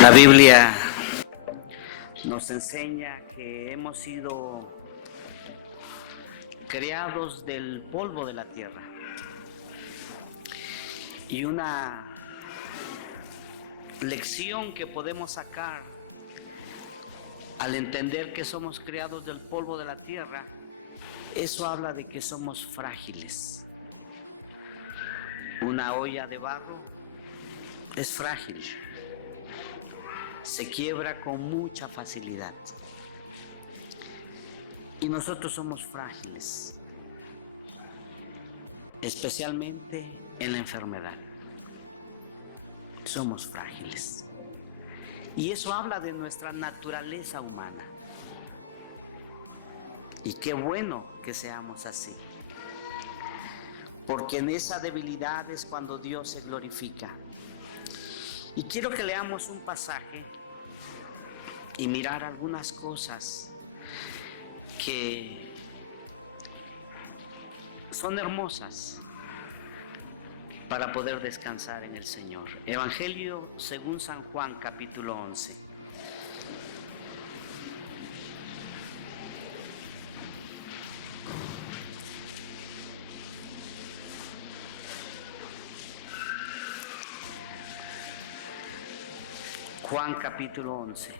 La Biblia nos enseña que hemos sido creados del polvo de la tierra. Y una lección que podemos sacar al entender que somos creados del polvo de la tierra, eso habla de que somos frágiles. Una olla de barro es frágil, se quiebra con mucha facilidad. Y nosotros somos frágiles, especialmente en la enfermedad. Somos frágiles. Y eso habla de nuestra naturaleza humana. Y qué bueno que seamos así. Porque en esa debilidad es cuando Dios se glorifica. Y quiero que leamos un pasaje y mirar algunas cosas que son hermosas para poder descansar en el Señor. Evangelio según San Juan, capítulo 11. Juan capítulo 11.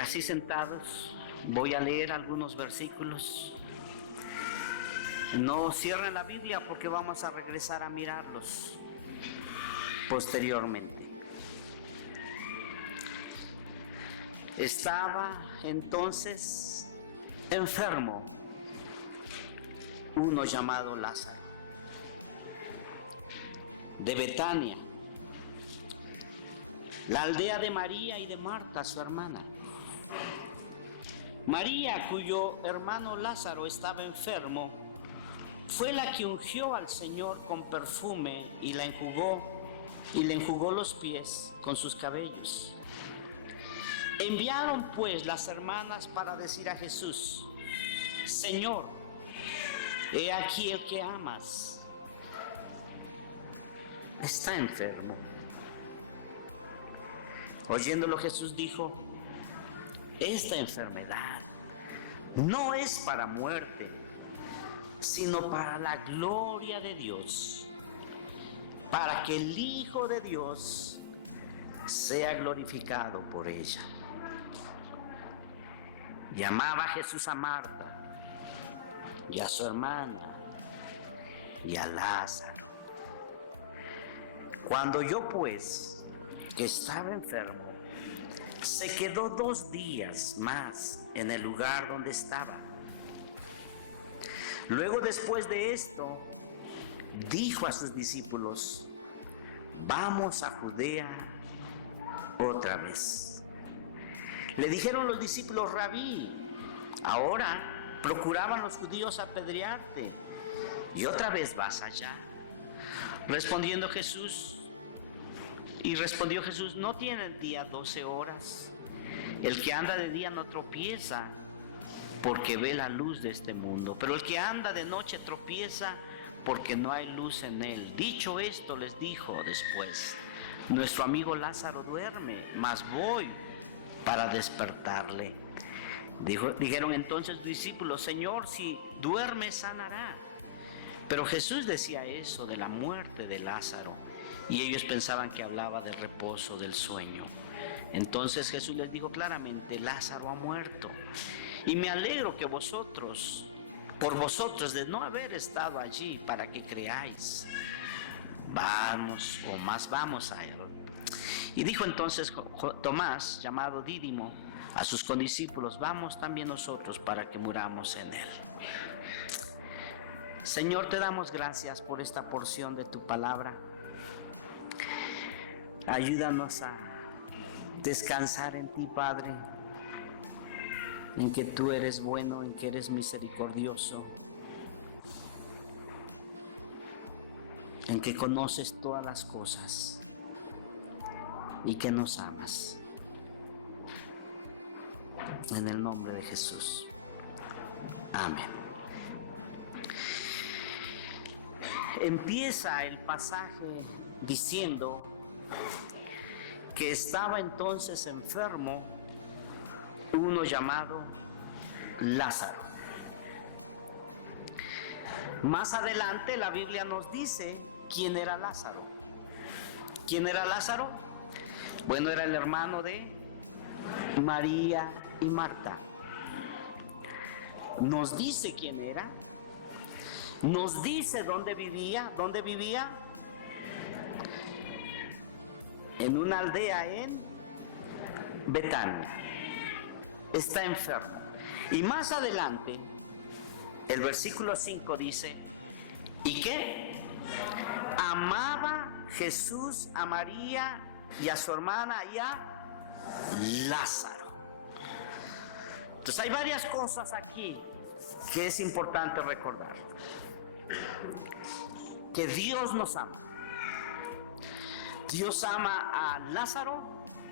Así sentados, voy a leer algunos versículos. No cierren la Biblia porque vamos a regresar a mirarlos posteriormente. Estaba entonces enfermo uno llamado Lázaro, de Betania, la aldea de María y de Marta, su hermana. María, cuyo hermano Lázaro estaba enfermo, fue la que ungió al Señor con perfume y le enjugó los pies con sus cabellos. Enviaron pues las hermanas para decir a Jesús: Señor, he aquí el que amas está enfermo. Oyéndolo, Jesús dijo: esta enfermedad no es para muerte, sino para la gloria de Dios, para que el Hijo de Dios sea glorificado por ella. Llamaba Jesús a Marta y a su hermana y a Lázaro. Cuando oyó pues que estaba enfermo, se quedó 2 días más en el lugar donde estaba. Luego, después de esto, dijo a sus discípulos: vamos a Judea otra vez. Le dijeron los discípulos: Rabí, ahora procuraban los judíos apedrearte, y otra vez vas allá. Respondió Jesús: ¿no tiene el día 12 horas? El que anda de día no tropieza, porque ve la luz de este mundo, pero el que anda de noche tropieza, porque no hay luz en él. Dicho esto, les dijo después: nuestro amigo Lázaro duerme, mas voy para despertarle. Dijeron entonces los discípulos: Señor, si duerme, sanará. Pero Jesús decía eso de la muerte de Lázaro, y ellos pensaban que hablaba del reposo, del sueño. Entonces Jesús les dijo claramente: Lázaro ha muerto, y me alegro que por vosotros de no haber estado allí, para que creáis. Vamos a él. Y dijo entonces Tomás, llamado Dídimo, a sus condiscípulos: vamos también nosotros para que muramos en él. Señor, te damos gracias por esta porción de tu palabra. Ayúdanos a descansar en ti, Padre, en que tú eres bueno, en que eres misericordioso, en que conoces todas las cosas y que nos amas. En el nombre de Jesús. Amén. empieza el pasaje diciendo que estaba entonces enfermo uno llamado Lázaro. Más adelante la Biblia nos dice quién era Lázaro. ¿Quién era Lázaro? Bueno, era el hermano de María y Marta. Nos dice quién era. Nos dice dónde vivía. ¿Dónde vivía? En una aldea en Betania. Está enfermo. Y más adelante, el versículo 5 dice, ¿y qué? Amaba Jesús a María y a su hermana y a Lázaro. Entonces hay varias cosas aquí que es importante recordar. Que Dios nos ama. Dios ama a Lázaro,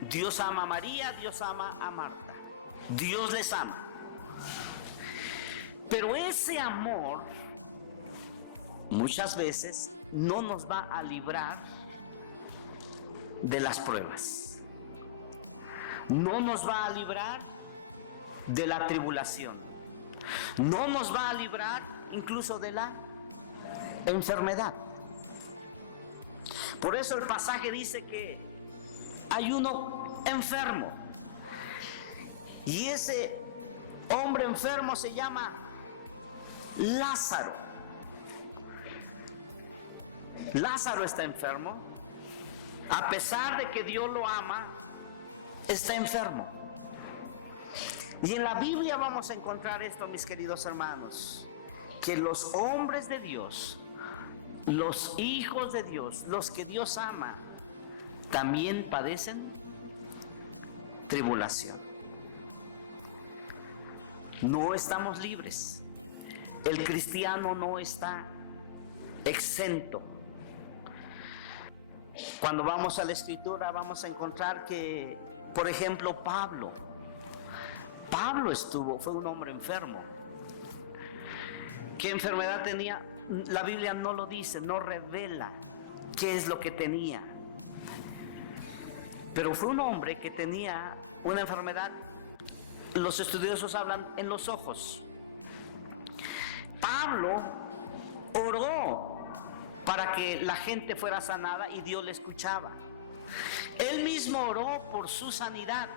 Dios ama a María, Dios ama a Marta. Dios les ama. Pero ese amor muchas veces no nos va a librar de las pruebas. No nos va a librar de la tribulación. No nos va a librar incluso de la enfermedad. Por eso el pasaje dice que hay uno enfermo. Y ese hombre enfermo se llama Lázaro. Lázaro está enfermo. A pesar de que Dios lo ama, está enfermo. Y en la Biblia vamos a encontrar esto, mis queridos hermanos, que los hombres de Dios, los hijos de Dios, los que Dios ama, también padecen tribulación. No estamos libres. El cristiano no está exento. Cuando vamos a la Escritura vamos a encontrar que, por ejemplo, Pablo fue un hombre enfermo. ¿Qué enfermedad tenía? La Biblia no lo dice, no revela qué es lo que tenía. Pero fue un hombre que tenía una enfermedad, los estudiosos hablan en los ojos. Pablo oró para que la gente fuera sanada y Dios le escuchaba. Él mismo oró por su sanidad.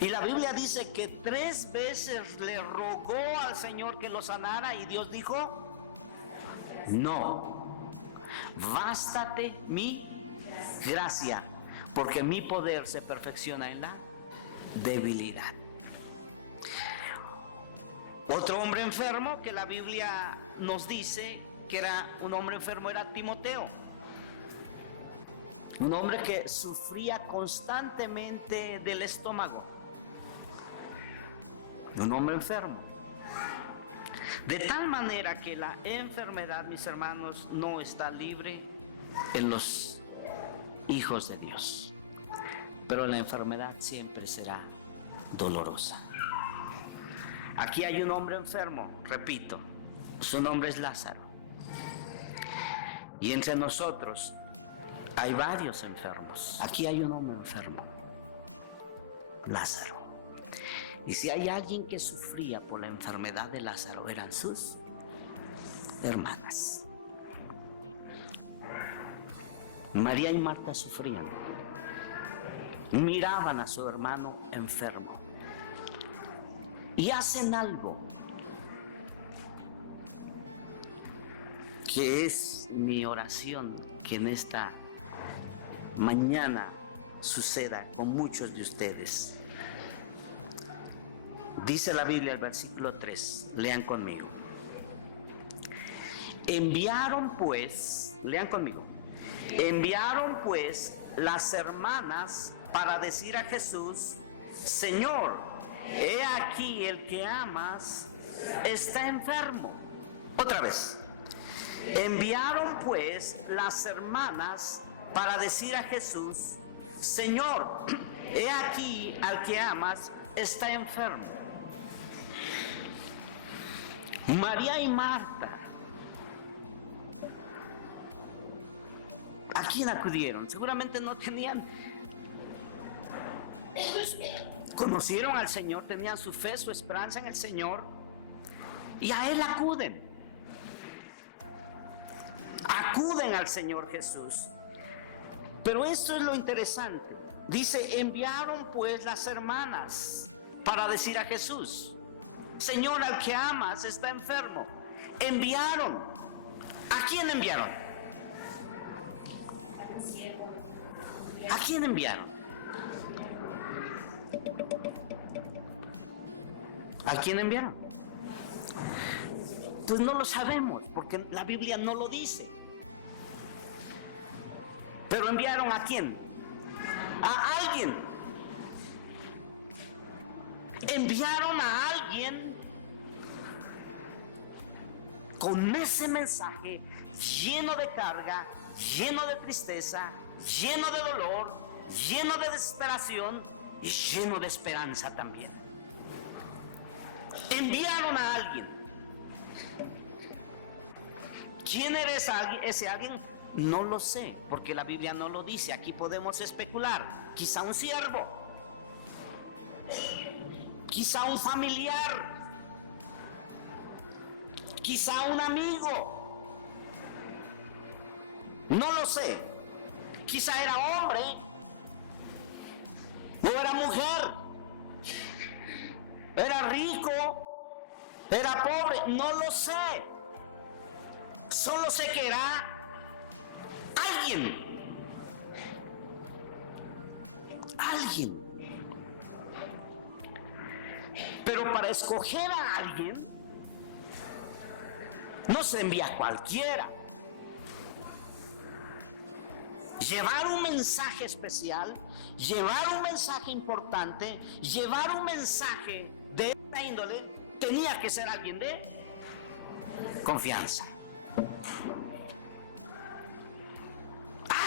Y la Biblia dice que 3 veces le rogó al Señor que lo sanara y Dios dijo, no, bástate mi gracia, porque mi poder se perfecciona en la debilidad. Otro hombre enfermo que la Biblia nos dice que era un hombre enfermo era Timoteo. Un hombre que sufría constantemente del estómago. Un hombre enfermo. De tal manera que la enfermedad, mis hermanos, no está libre en los hijos de Dios. Pero la enfermedad siempre será dolorosa. Aquí hay un hombre enfermo, repito, su nombre es Lázaro. Y entre nosotros hay varios enfermos. Aquí hay un hombre enfermo, Lázaro. Y si hay alguien que sufría por la enfermedad de Lázaro, eran sus hermanas. María y Marta sufrían. Miraban a su hermano enfermo. Y hacen algo que es mi oración, que en esta mañana suceda con muchos de ustedes. Dice la Biblia, el versículo 3, lean conmigo. Enviaron pues, lean conmigo, enviaron pues las hermanas para decir a Jesús, Señor, he aquí el que amas está enfermo. Otra vez. Enviaron pues las hermanas para decir a Jesús, Señor, he aquí al que amas está enfermo. María y Marta ¿A quién acudieron? Seguramente no tenían, conocieron al Señor, tenían su fe, su esperanza en el Señor, y a Él acuden. Acuden al Señor Jesús. Pero esto es lo interesante. Dice, enviaron pues las hermanas para decir a Jesús: Señor, al que amas está enfermo. Enviaron. ¿A quién enviaron? ¿A quién enviaron? ¿A quién enviaron? Pues no lo sabemos, porque la Biblia no lo dice. Pero enviaron ¿a quién? A alguien. Enviaron a alguien con ese mensaje lleno de carga, lleno de tristeza, lleno de dolor, lleno de desesperación y lleno de esperanza también. Enviaron a alguien. ¿Quién era ese alguien? No lo sé, porque la Biblia no lo dice. Aquí podemos especular. Quizá un siervo, quizá un familiar, quizá un amigo. No lo sé. Quizá era hombre o era mujer, era rico, era pobre, no lo sé. Solo sé que era alguien. Alguien. Pero para escoger a alguien no se envía a cualquiera. Llevar un mensaje especial, llevar un mensaje importante, llevar un mensaje de esta índole, tenía que ser alguien de confianza.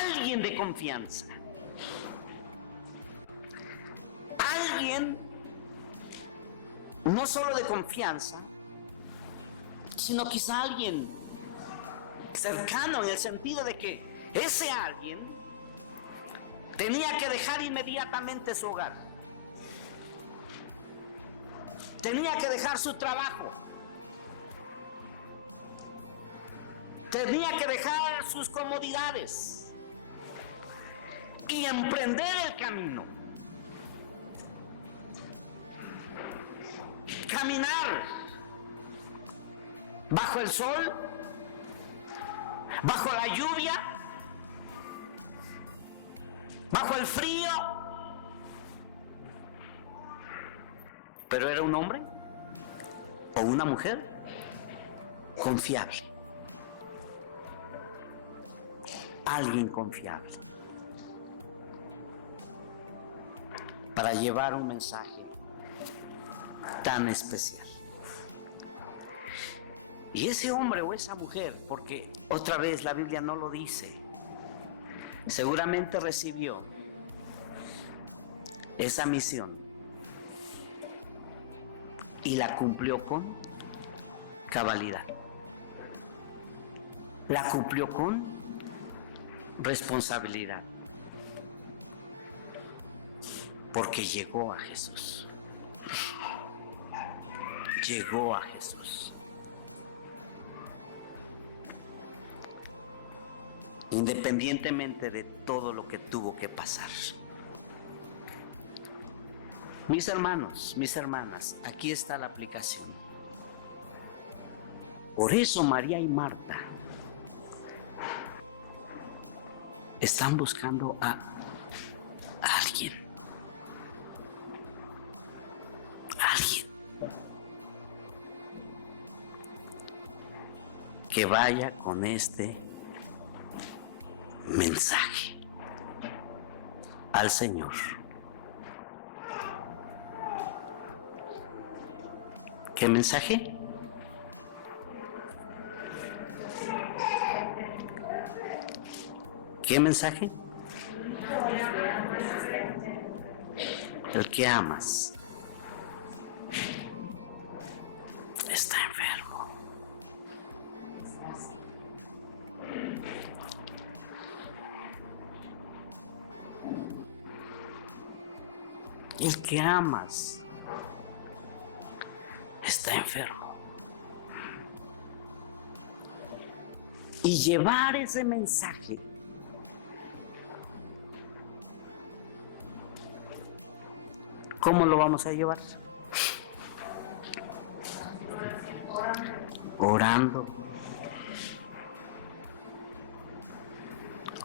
Alguien de confianza. Alguien no solo de confianza, sino quizá alguien cercano, en el sentido de que ese alguien tenía que dejar inmediatamente su hogar, tenía que dejar su trabajo, tenía que dejar sus comodidades y emprender el camino. Caminar bajo el sol, bajo la lluvia, bajo el frío. Pero era un hombre o una mujer confiable. Alguien confiable para llevar un mensaje tan especial. Y ese hombre o esa mujer, porque otra vez la Biblia no lo dice, seguramente recibió esa misión y la cumplió con cabalidad. La cumplió con responsabilidad, porque llegó a Jesús. Llegó a Jesús. Independientemente de todo lo que tuvo que pasar. Mis hermanos, mis hermanas, aquí está la aplicación. Por eso María y Marta están buscando a alguien. Alguien que vaya con este mensaje al Señor. ¿Qué mensaje? ¿Qué mensaje? El que amas está enfermo. El que amas está enfermo. Y llevar ese mensaje ¿cómo lo vamos a llevar? Orando.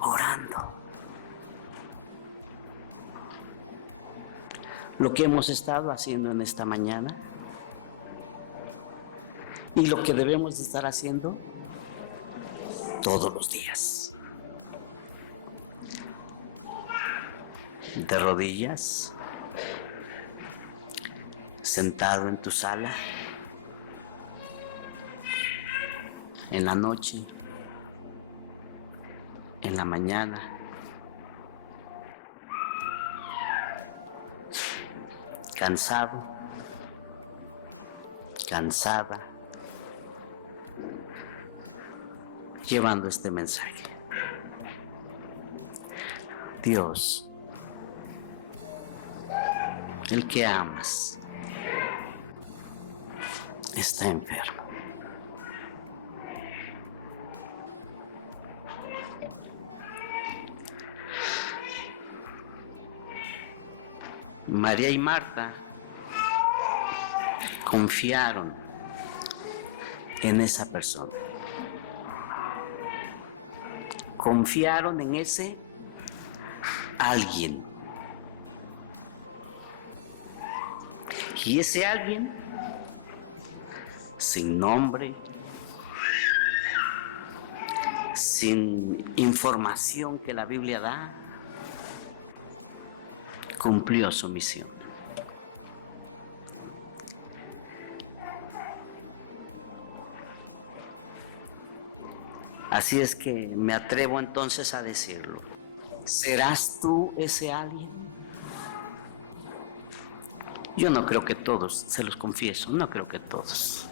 Orando. Lo que hemos estado haciendo en esta mañana y lo que debemos de estar haciendo todos los días. De rodillas, sentado en tu sala, en la noche, en la mañana, cansado, cansada, llevando este mensaje. Dios, el que amas, está enfermo. María y Marta confiaron en esa persona. Confiaron en ese alguien. Y ese alguien, sin nombre, sin información que la Biblia da, cumplió su misión. Así es que me atrevo entonces a decirlo. ¿Serás tú ese alguien? Yo no creo que todos, se los confieso, no creo que todos.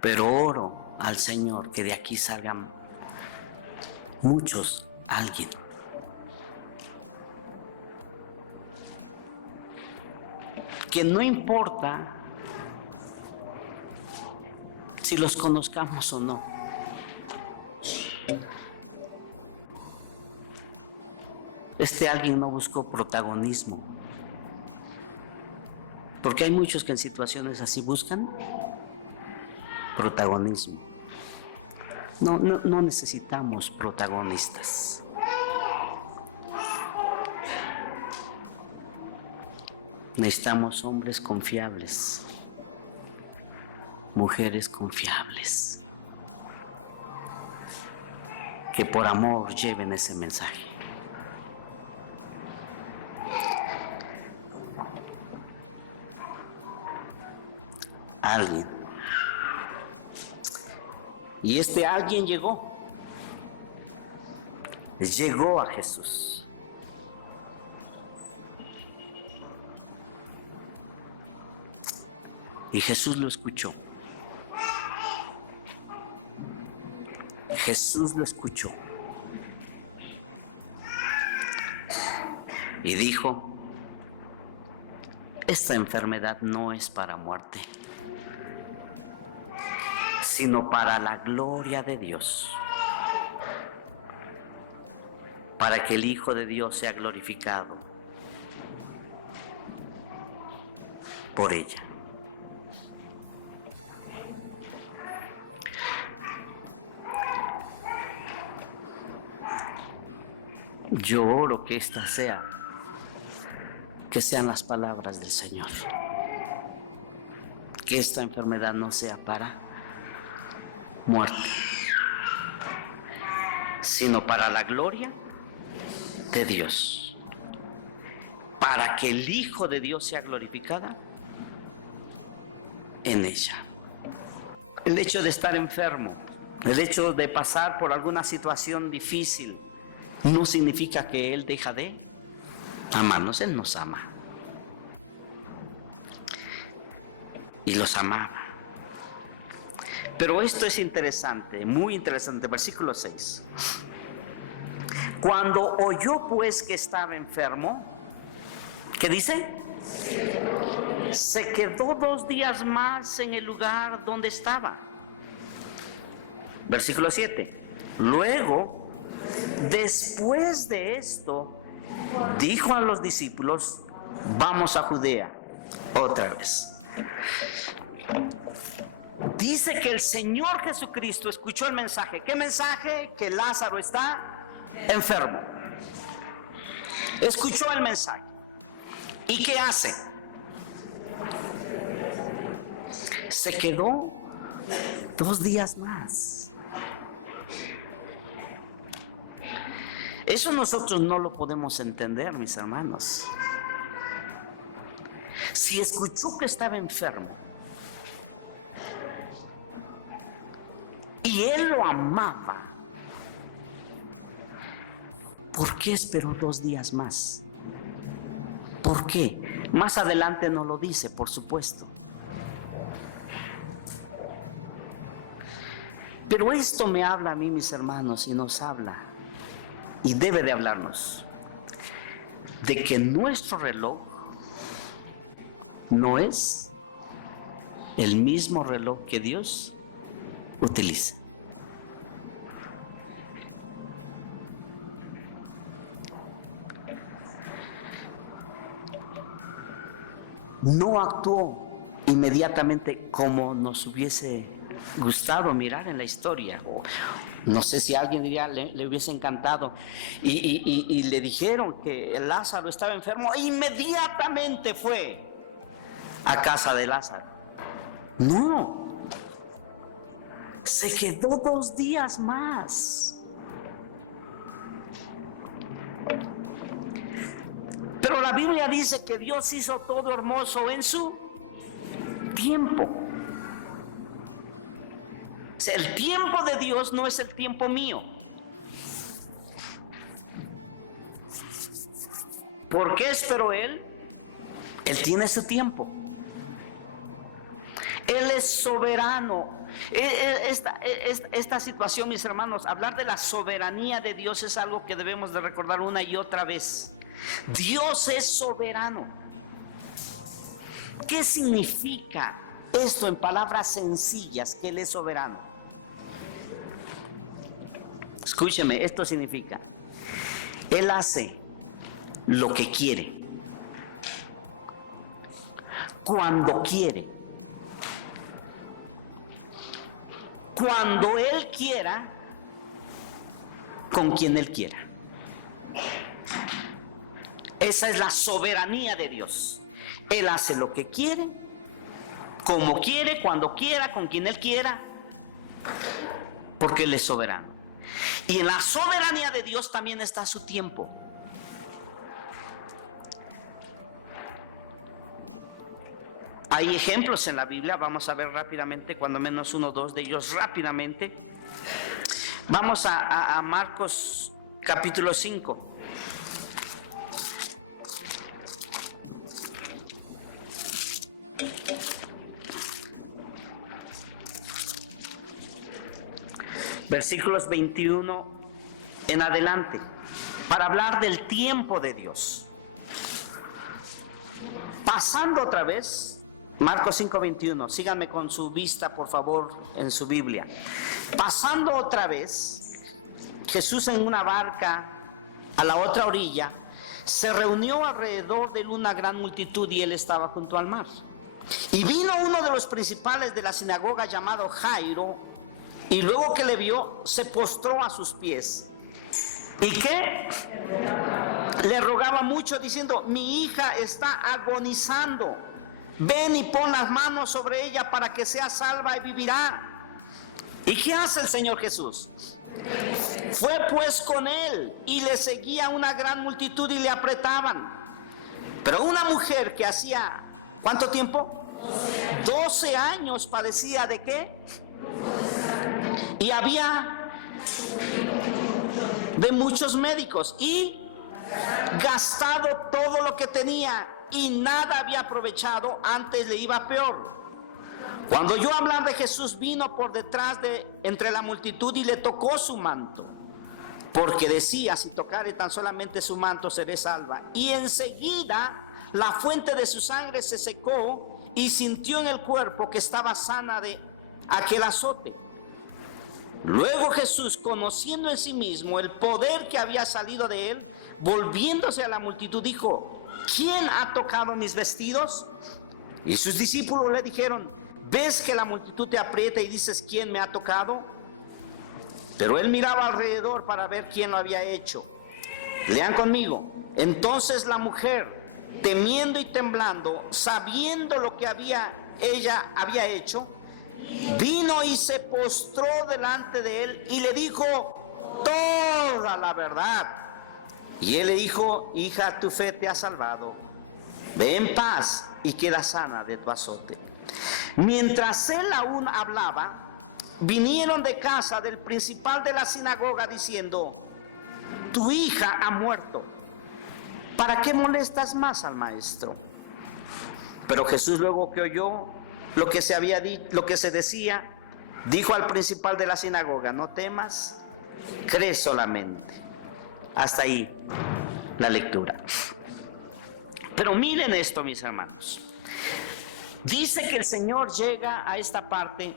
Pero oro al Señor que de aquí salgan muchos, alguien. Que no importa si los conozcamos o no. Este alguien no buscó protagonismo. Porque hay muchos que en situaciones así buscan protagonismo. No necesitamos protagonistas. Necesitamos hombres confiables, mujeres confiables, que por amor lleven ese mensaje. Alguien. Y este alguien llegó a Jesús. Y Jesús lo escuchó. Jesús lo escuchó. Y dijo, esta enfermedad no es para muerte, sino para la gloria de Dios, para que el Hijo de Dios sea glorificado por ella. Yo oro que que sean las palabras del Señor, que esta enfermedad no sea para muerte, sino para la gloria de Dios, para que el Hijo de Dios sea glorificada en ella. El hecho de estar enfermo, el hecho de pasar por alguna situación difícil, no significa que Él deja de amarnos. Él nos ama. Y los amaba. Pero esto es interesante, muy interesante. Versículo 6. Cuando oyó pues que estaba enfermo, ¿qué dice? Se quedó 2 días más en el lugar donde estaba. Versículo 7. Luego, después de esto, dijo a los discípulos: vamos a Judea otra vez. Dice que el Señor Jesucristo escuchó el mensaje. ¿Qué mensaje? Que Lázaro está enfermo. Escuchó el mensaje. ¿Y qué hace? Se quedó 2 días más. Eso nosotros no lo podemos entender, mis hermanos. Si escuchó que estaba enfermo y él lo amaba, ¿por qué esperó 2 días más? ¿Por qué? Más adelante no lo dice, por supuesto. Pero esto me habla a mí, mis hermanos, y nos habla, y debe de hablarnos, de que nuestro reloj no es el mismo reloj que Dios utiliza. No actuó inmediatamente como nos hubiese gustado mirar en la historia. O no sé si a alguien diría, le hubiese encantado. Y le dijeron que Lázaro estaba enfermo. E inmediatamente fue a casa de Lázaro. No. Se quedó 2 días más. Pero la Biblia dice que Dios hizo todo hermoso en su tiempo. O sea, el tiempo de Dios no es el tiempo mío. ¿Por qué esperó Él? Él tiene su tiempo. Él es soberano. Esta situación, mis hermanos, hablar de la soberanía de Dios es algo que debemos de recordar una y otra vez. Dios es soberano. ¿Qué significa esto en palabras sencillas, que Él es soberano? Escúcheme, esto significa: Él hace lo que quiere, cuando quiere, cuando Él quiera, con quien Él quiera. Esa es la soberanía de Dios. Él hace lo que quiere, como quiere, cuando quiera, con quien Él quiera, porque Él es soberano. Y en la soberanía de Dios también está su tiempo. Hay ejemplos en la Biblia, vamos a ver rápidamente, cuando menos 1 o 2 de ellos rápidamente. Vamos a Marcos capítulo 5. Versículos 21 en adelante, para hablar del tiempo de Dios. Pasando otra vez, Marcos 5:21, síganme con su vista, por favor, en su Biblia. Pasando otra vez, Jesús en una barca a la otra orilla, se reunió alrededor de él una gran multitud y él estaba junto al mar. Y vino uno de los principales de la sinagoga llamado Jairo, y luego que le vio, se postró a sus pies. ¿Y qué? Le rogaba mucho diciendo: mi hija está agonizando. Ven y pon las manos sobre ella para que sea salva y vivirá. ¿Y qué hace el Señor Jesús? Fue pues con él y le seguía una gran multitud y le apretaban. Pero una mujer que hacía, ¿cuánto tiempo? 12 años padecía ¿de qué? Y había de muchos médicos y gastado todo lo que tenía y nada había aprovechado, antes le iba peor. Cuando oyó hablar de Jesús, vino por detrás de entre la multitud y le tocó su manto. porque decía: si tocare tan solamente su manto, seré salva. Y enseguida la fuente de su sangre se secó y sintió en el cuerpo que estaba sana de aquel azote. Luego Jesús, conociendo en sí mismo el poder que había salido de él, volviéndose a la multitud, dijo: ¿quién ha tocado mis vestidos? Y sus discípulos le dijeron: ¿ves que la multitud te aprieta y dices: ¿quién me ha tocado? Pero él miraba alrededor para ver quién lo había hecho. Lean conmigo. Entonces la mujer, temiendo y temblando, sabiendo lo que ella había hecho, vino y se postró delante de él y le dijo toda la verdad. Y él le dijo: hija, tu fe te ha salvado. Ve en paz y queda sana de tu azote. Mientras él aún hablaba, vinieron de casa del principal de la sinagoga diciendo: tu hija ha muerto. ¿Para qué molestas más al maestro? Pero Jesús, luego que oyó lo que se decía, dijo al principal de la sinagoga: no temas, cree solamente. Hasta ahí la lectura. Pero miren esto, mis hermanos. Dice que el Señor llega a esta parte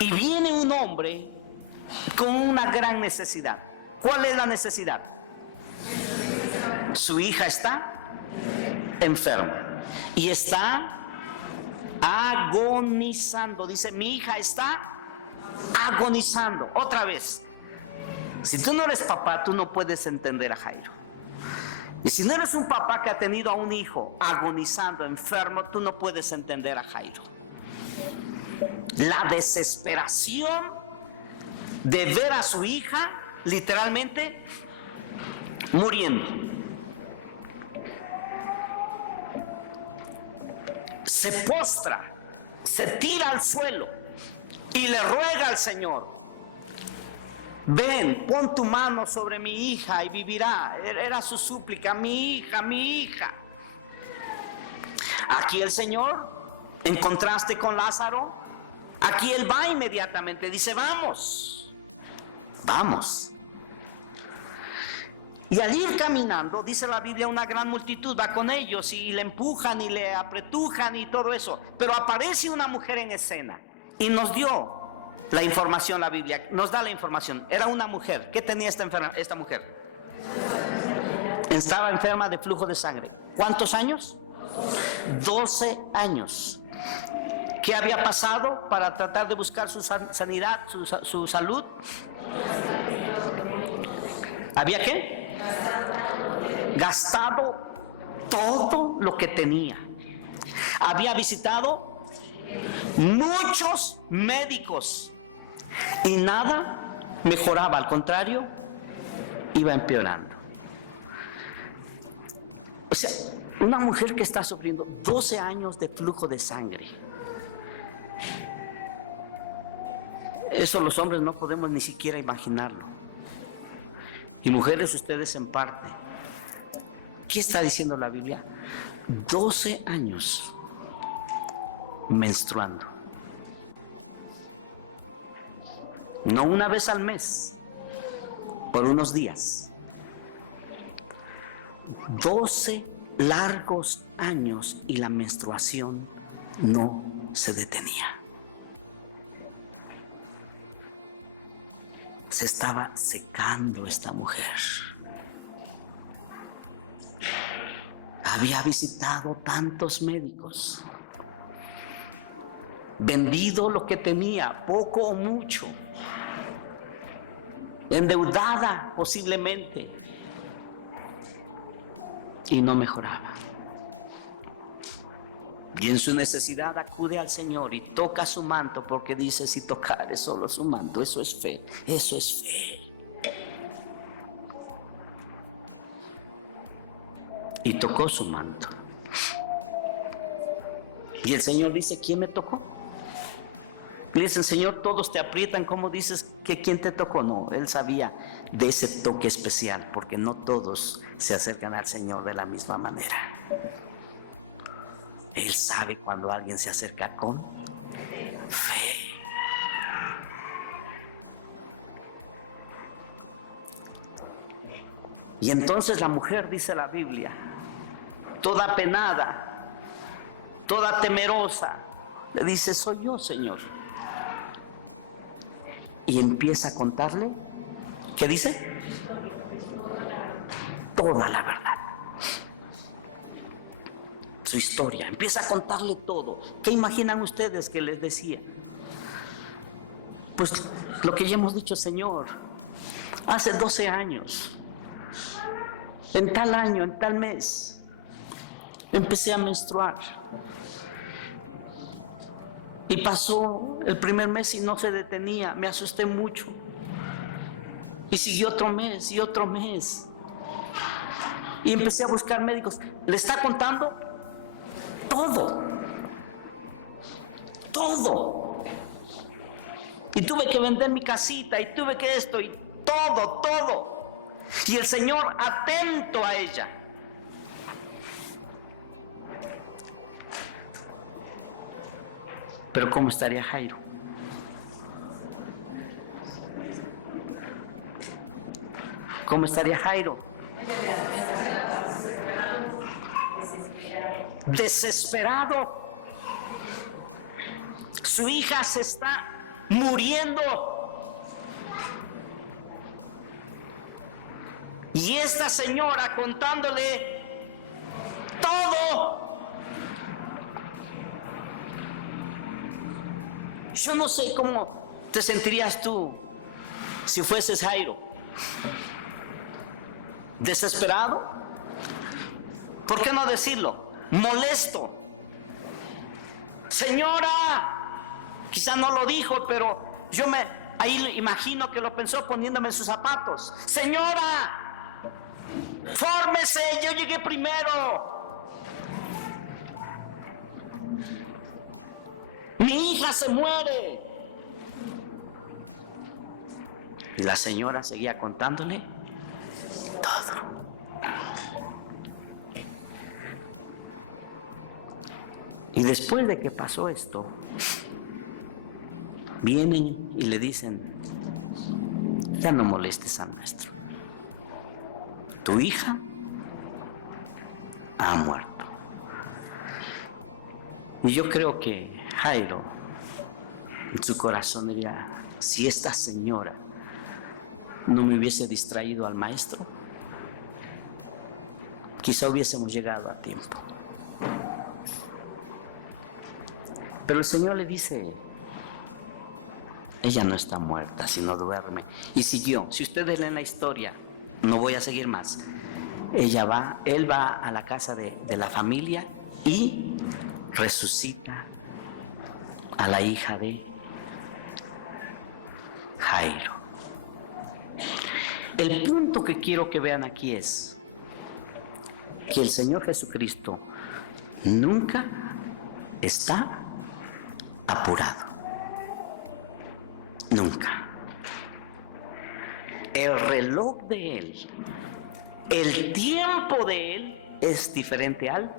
y viene un hombre con una gran necesidad. ¿Cuál es la necesidad? Su hija está enferma y está agonizando. Dice: mi hija está agonizando. Otra vez, si tú no eres papá, tú no puedes entender a Jairo. Y si no eres un papá que ha tenido a un hijo agonizando, enfermo, tú no puedes entender a Jairo. La desesperación de ver a su hija literalmente muriendo. Se postra, se tira al suelo y le ruega al Señor: ven, pon tu mano sobre mi hija y vivirá. Era su súplica: mi hija, mi hija. Aquí el Señor, en contraste con Lázaro, aquí él va inmediatamente, dice: vamos, vamos. Y al ir caminando, dice la Biblia, una gran multitud va con ellos y le empujan y le apretujan y todo eso. Pero aparece una mujer en escena y nos dio la información, la Biblia nos da la información. Era una mujer. ¿Qué tenía esta mujer? Estaba enferma de flujo de sangre. ¿Cuántos años? 12 años. ¿Qué había pasado para tratar de buscar su sanidad, su salud? ¿Había qué? Gastado todo lo que tenía. Había visitado muchos médicos y nada mejoraba, al contrario, iba empeorando. O sea, una mujer que está sufriendo 12 años de flujo de sangre. Eso los hombres no podemos ni siquiera imaginarlo. Y mujeres, ustedes en parte. ¿Qué está diciendo la Biblia? 12 años menstruando. No una vez al mes, por unos días. 12 largos años y la menstruación no se detenía. Se estaba secando esta mujer. Había visitado tantos médicos, vendido lo que tenía, poco o mucho, endeudada posiblemente, y no mejoraba. Y en su necesidad acude al Señor y toca su manto, porque dice: si tocare solo su manto. Eso es fe, eso es fe. Y tocó su manto. Y el Señor dice: ¿quién me tocó? Le dicen: Señor, todos te aprietan, ¿cómo dices que quién te tocó? No, él sabía de ese toque especial, porque no todos se acercan al Señor de la misma manera. Él sabe cuando alguien se acerca con fe. Y entonces la mujer, dice la Biblia, toda penada, toda temerosa, le dice: soy yo, Señor. Y empieza a contarle, ¿qué dice? Toda la verdad. Su historia, empieza a contarle todo. ¿Qué imaginan ustedes que les decía? Pues lo que ya hemos dicho: Señor, hace 12 años, en tal año, en tal mes, empecé a menstruar. Y pasó el primer mes y no se detenía, me asusté mucho. Y siguió otro mes y otro mes. Y empecé a buscar médicos. Le está contando todo. Todo. Y tuve que vender mi casita y tuve que esto y todo. Y el Señor atento a ella. Pero ¿cómo estaría Jairo? ¿Cómo estaría Jairo? Desesperado. Su hija se está muriendo. Y esta señora contándole todo. Yo no sé cómo te sentirías tú si fueses Jairo. ¿Desesperado? ¿Por qué no decirlo? Molesto. Señora, quizá no lo dijo, pero yo ahí imagino que lo pensó poniéndome en sus zapatos. Señora, fórmese, yo llegué primero. Mi hija se muere. Y la señora seguía contándole todo. Y después de que pasó esto, vienen y le dicen: ya no molestes al maestro. Tu hija ha muerto. Y yo creo que Jairo, en su corazón, diría: si esta señora no me hubiese distraído al maestro, quizá hubiésemos llegado a tiempo. Pero el Señor le dice: ella no está muerta, sino duerme. Y siguió. Si ustedes leen la historia, no voy a seguir más. Él va a la casa de la familia y resucita a la hija de Jairo. El punto que quiero que vean aquí es que el Señor Jesucristo nunca está apurado. Nunca. El reloj de Él, el tiempo de Él es diferente al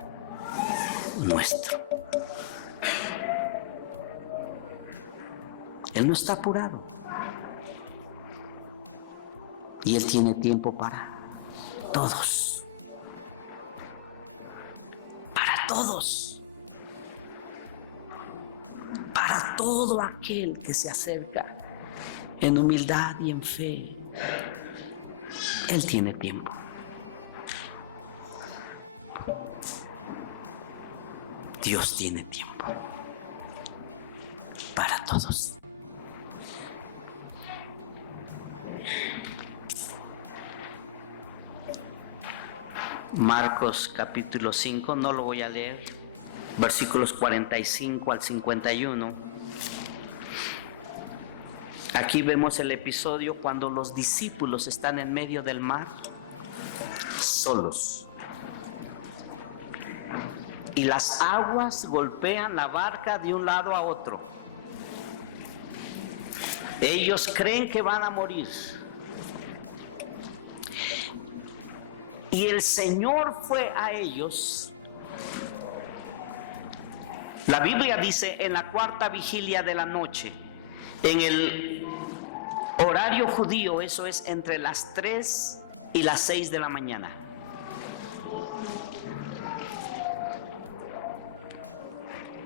nuestro. Él no está apurado. Y Él tiene tiempo para todos. Para todos. Para todo aquel que se acerca en humildad y en fe. Él tiene tiempo. Dios tiene tiempo para todos. Marcos capítulo 5, no lo voy a leer, versículos 45 al 51. Aquí vemos el episodio cuando los discípulos están en medio del mar, solos. Y las aguas golpean la barca de un lado a otro. Ellos creen que van a morir. Y el Señor fue a ellos. La Biblia dice en la cuarta vigilia de la noche. En el horario judío, eso es entre las 3 y las 6 de la mañana.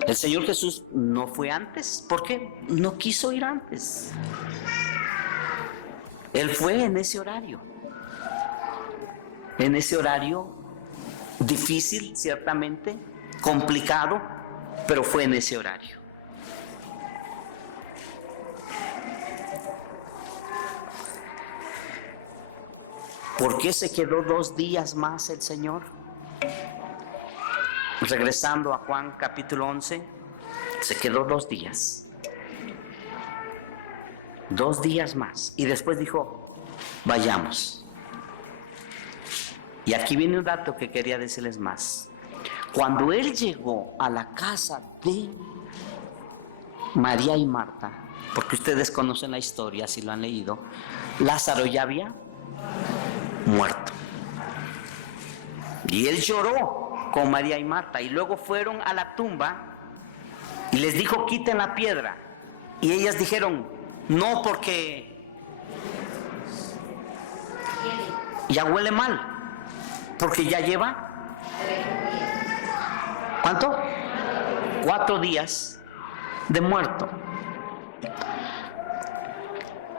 El Señor Jesús no fue antes. ¿Por qué? No quiso ir antes. Él fue en ese horario. En ese horario difícil, ciertamente, complicado, pero fue en ese horario. ¿Por qué se quedó 2 días más el Señor? Regresando a Juan capítulo 11, se quedó 2 días. 2 días más. Y después dijo, vayamos. Y aquí viene un dato que quería decirles más. Cuando Él llegó a la casa de María y Marta, porque ustedes conocen la historia, si lo han leído, Lázaro ya había muerto. Y Él lloró con María y Marta, y luego fueron a la tumba y les dijo, quiten la piedra. Y ellas dijeron, no, porque ya huele mal, porque ya lleva, ¿cuánto? 4 días de muerto.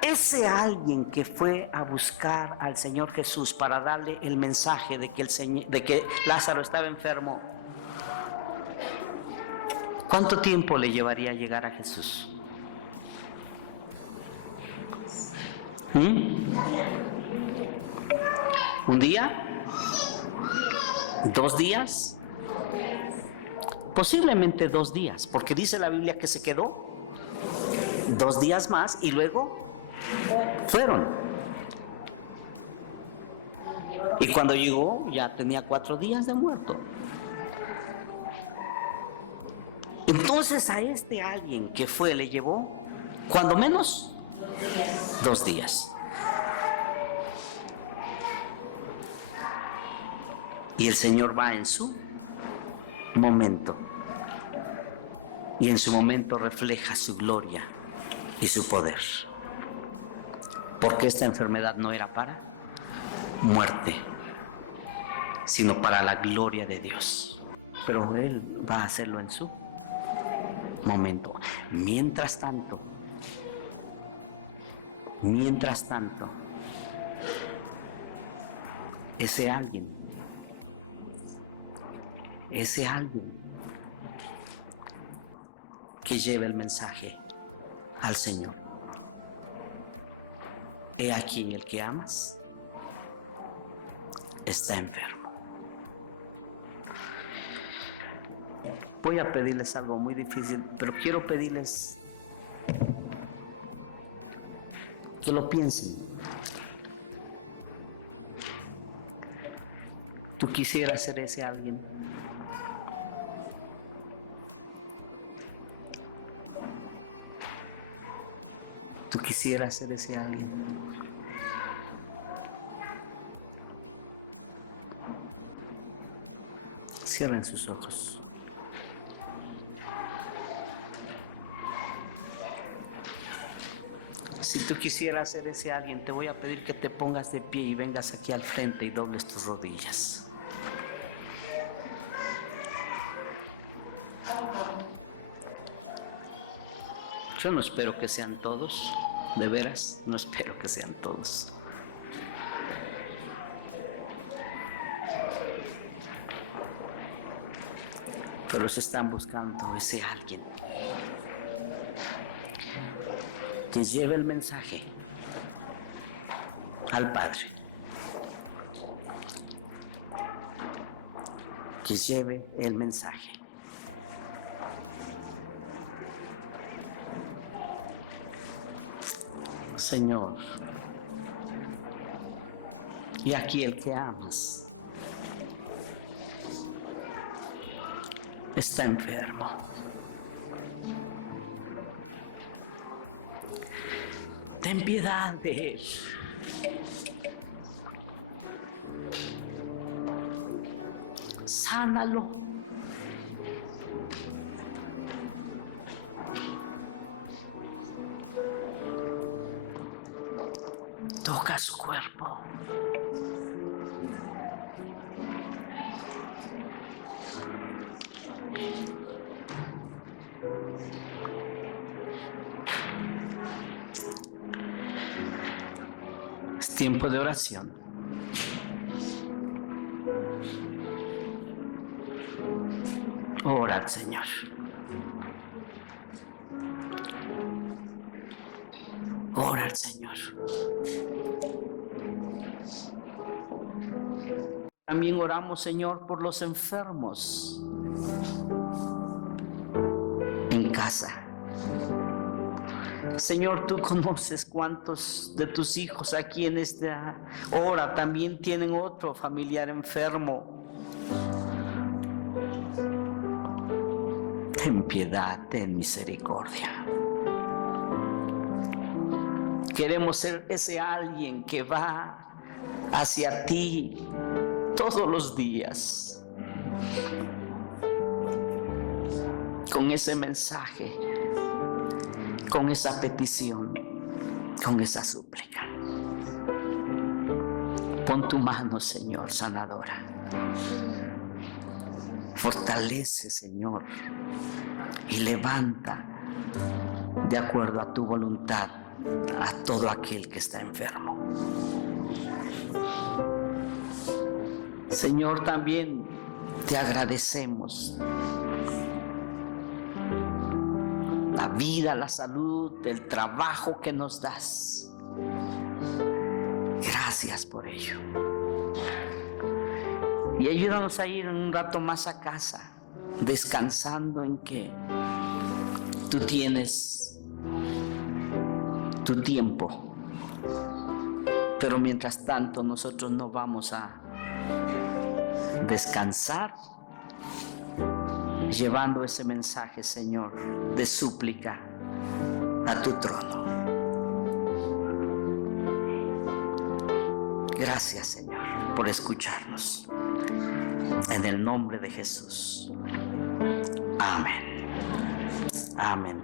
Ese alguien que fue a buscar al Señor Jesús para darle el mensaje de que Lázaro estaba enfermo, ¿cuánto tiempo le llevaría a llegar a Jesús? ¿Un día? 2 días? Posiblemente 2 días, porque dice la Biblia que se quedó 2 días más y luego fueron. Y cuando llegó ya tenía 4 días de muerto. Entonces a este alguien que fue le llevó cuando menos 2 días. Y el Señor va en su momento. Y en su momento refleja su gloria y su poder. Porque esta enfermedad no era para muerte, sino para la gloria de Dios. Pero Él va a hacerlo en su momento. Mientras tanto, ese alguien que lleve el mensaje al Señor. He aquí el que amas está enfermo. Voy a pedirles algo muy difícil, pero quiero pedirles que lo piensen. ¿Tú quisieras ser ese alguien? ¿Tú quisieras ser ese alguien? Cierren sus ojos. Si tú quisieras ser ese alguien, te voy a pedir que te pongas de pie y vengas aquí al frente y dobles tus rodillas. Yo no espero que sean todos, de veras, no espero que sean todos. Pero se están buscando ese alguien que lleve el mensaje al Padre, que lleve el mensaje. Señor, y aquí el que amas está enfermo. Ten piedad de él. Sánalo. Toca su cuerpo. Tiempo de oración. Ora al Señor. Ora al Señor. También oramos, Señor, por los enfermos en casa. Señor, tú conoces cuántos de tus hijos aquí en esta hora también tienen otro familiar enfermo. Ten piedad, ten misericordia. Queremos ser ese alguien que va hacia ti todos los días con ese mensaje, con esa petición, con esa súplica. Pon tu mano, Señor, sanadora. Fortalece, Señor, y levanta de acuerdo a tu voluntad a todo aquel que está enfermo. Señor, también te agradecemos la vida, la salud, el trabajo que nos das. Gracias por ello. Y ayúdanos a ir un rato más a casa, descansando en que tú tienes tu tiempo. Pero mientras tanto nosotros no vamos a descansar llevando ese mensaje, Señor, de súplica a tu trono. Gracias, Señor, por escucharnos. En el nombre de Jesús. Amén. Amén.